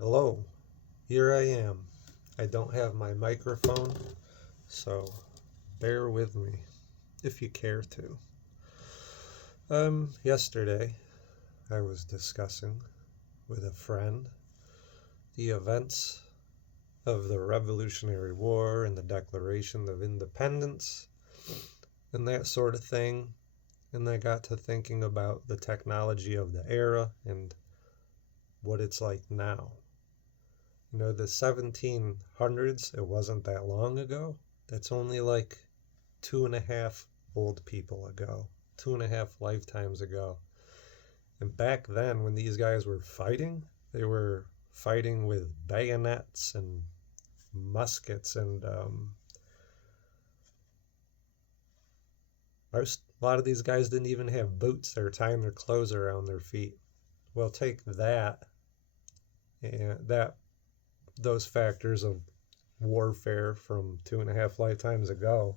Hello, here I am. I don't have my microphone, so bear with me if you care to. Yesterday I was discussing with a friend the events of the Revolutionary War and the Declaration of Independence and that sort of thing, and I got to thinking about the technology of the era and what it's like now. You know, the 1700s, it wasn't that long ago. That's only like 2.5 old people ago, 2.5 lifetimes ago. And back then, when these guys were fighting, they were fighting with bayonets and muskets, and a lot of these guys didn't even have boots. They were tying their clothes around their feet. Well, take that and those factors of warfare from 2.5 lifetimes ago,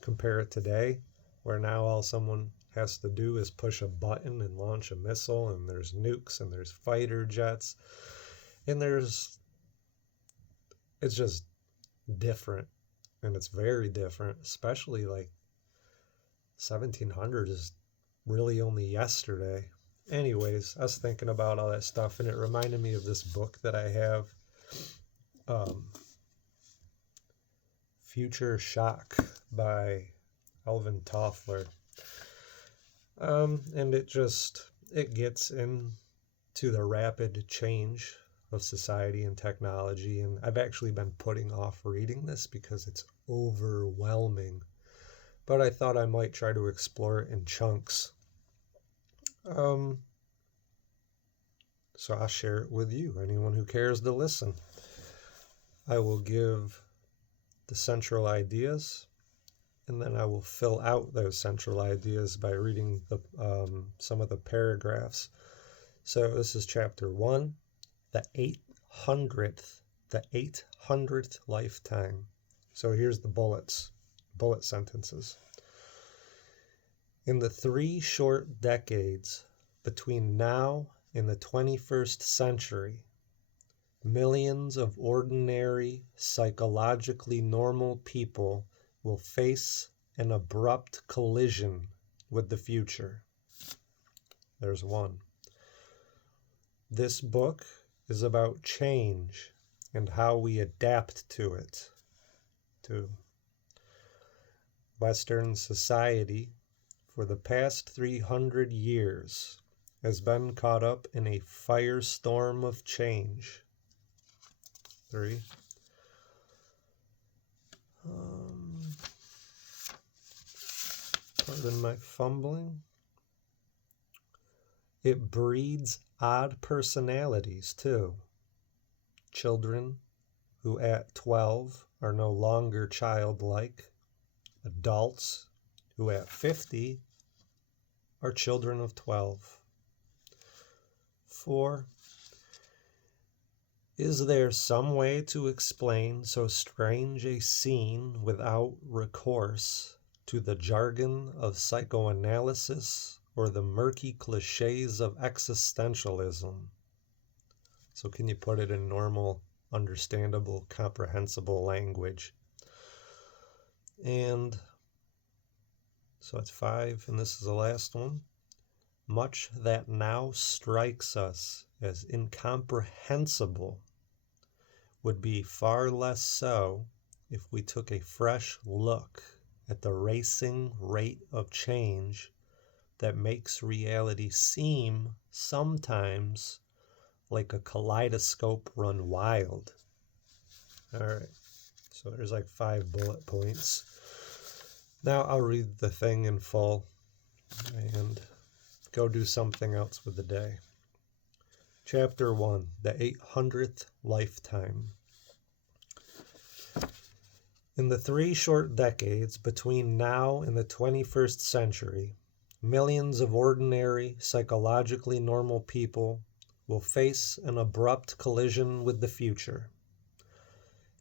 compare it today, where now all someone has to do is push a button and launch a missile, and there's nukes and there's fighter jets, and it's just different, and it's very different, especially like 1700 is really only yesterday. Anyways, I was thinking about all that stuff, and it reminded me of this book that I have, um, Future Shock by Alvin Toffler. And it gets into the rapid change of society and technology. And I've actually been putting off reading this because it's overwhelming. But I thought I might try to explore it in chunks. So I'll share it with you, anyone who cares to listen. I will give the central ideas, and then I will fill out those central ideas by reading some of the paragraphs. So this is chapter 1, the 800th lifetime. So here's the bullet sentences. In the 3 short decades between now and the 21st century, millions of ordinary, psychologically normal people will face an abrupt collision with the future. There's one. This book is about change and how we adapt to it. 2. Western society, for the past 300 years, has been caught up in a firestorm of change. 3. Pardon my fumbling. It breeds odd personalities, too. Children who at 12 are no longer childlike. Adults who at 50 are children of 12. 4. Is there some way to explain so strange a scene without recourse to the jargon of psychoanalysis or the murky cliches of existentialism? So can you put it in normal, understandable, comprehensible language? And so that's 5, and this is the last one. Much that now strikes us as incomprehensible would be far less so if we took a fresh look at the racing rate of change that makes reality seem sometimes like a kaleidoscope run wild. All right, so there's like 5 bullet points. Now I'll read the thing in full and go do something else with the day. Chapter 1, the 800th lifetime. In the 3 short decades between now and the 21st century, millions of ordinary, psychologically normal people will face an abrupt collision with the future.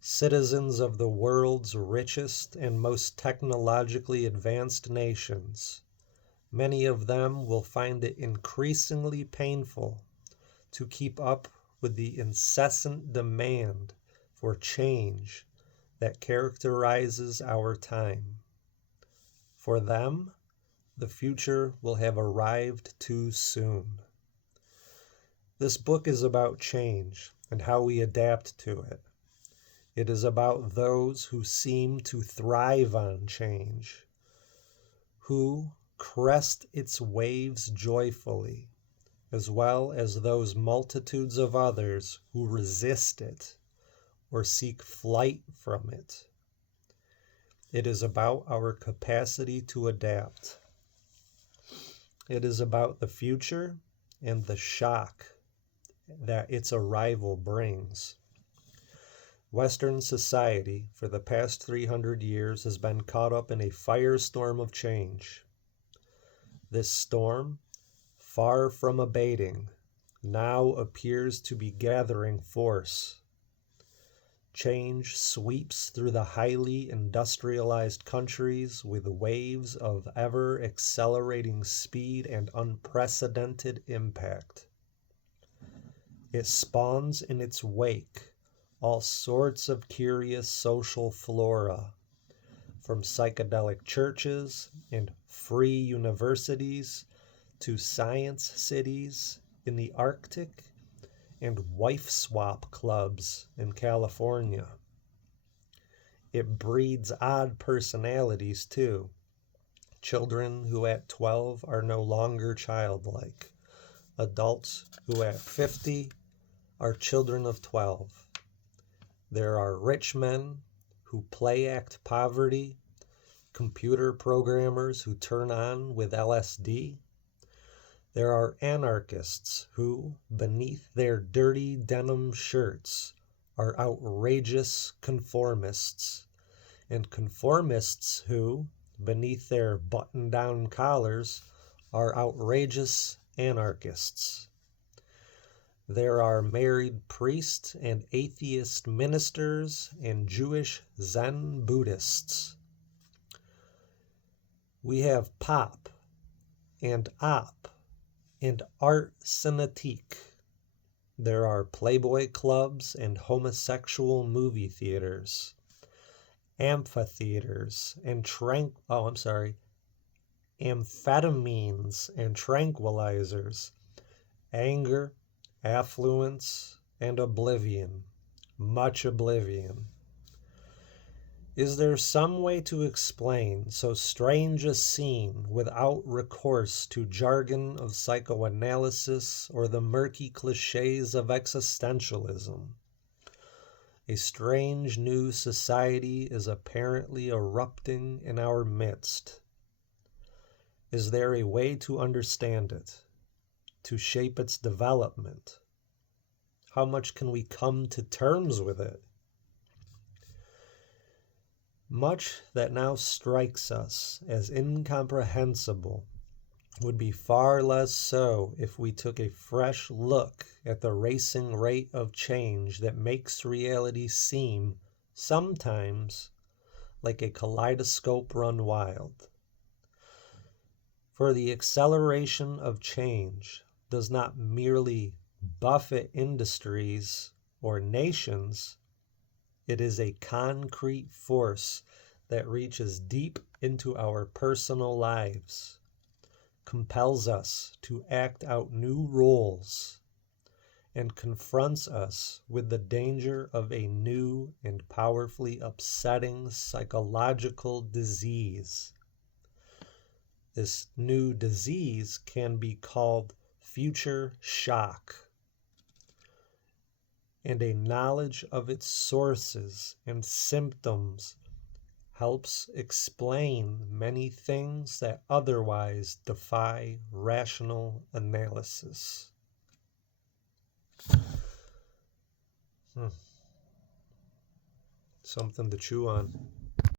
Citizens of the world's richest and most technologically advanced nations, many of them will find it increasingly painful to keep up with the incessant demand for change that characterizes our time. For them, the future will have arrived too soon. This book is about change and how we adapt to it. It is about those who seem to thrive on change, who crest its waves joyfully, as well as those multitudes of others who resist it or seek flight from it. It is about our capacity to adapt. It is about the future and the shock that its arrival brings. Western society for the past 300 years has been caught up in a firestorm of change. This storm, far from abating, now appears to be gathering force. Change sweeps through the highly industrialized countries with waves of ever-accelerating speed and unprecedented impact. It spawns in its wake all sorts of curious social flora, from psychedelic churches and free universities to science cities in the Arctic and wife swap clubs in California. It breeds odd personalities too. Children who at 12 are no longer childlike. Adults who at 50 are children of 12. There are rich men who play act poverty, computer programmers who turn on with LSD. There are anarchists who, beneath their dirty denim shirts, are outrageous conformists, and conformists who, beneath their button-down collars, are outrageous anarchists. There are married priest and atheist ministers and Jewish Zen Buddhists. We have pop and op and art cinétique. There are Playboy clubs and homosexual movie theaters, amphitheaters and amphetamines and tranquilizers, anger, affluence, and oblivion, much oblivion. Is there some way to explain so strange a scene without recourse to jargon of psychoanalysis or the murky cliches of existentialism? A strange new society is apparently erupting in our midst. Is there a way to understand it, to shape its development? How much can we come to terms with it? Much that now strikes us as incomprehensible would be far less so if we took a fresh look at the racing rate of change that makes reality seem, sometimes, like a kaleidoscope run wild. For the acceleration of change does not merely buffet industries or nations. It is a concrete force that reaches deep into our personal lives, compels us to act out new roles, and confronts us with the danger of a new and powerfully upsetting psychological disease. This new disease can be called future shock, and a knowledge of its sources and symptoms helps explain many things that otherwise defy rational analysis. Something to chew on.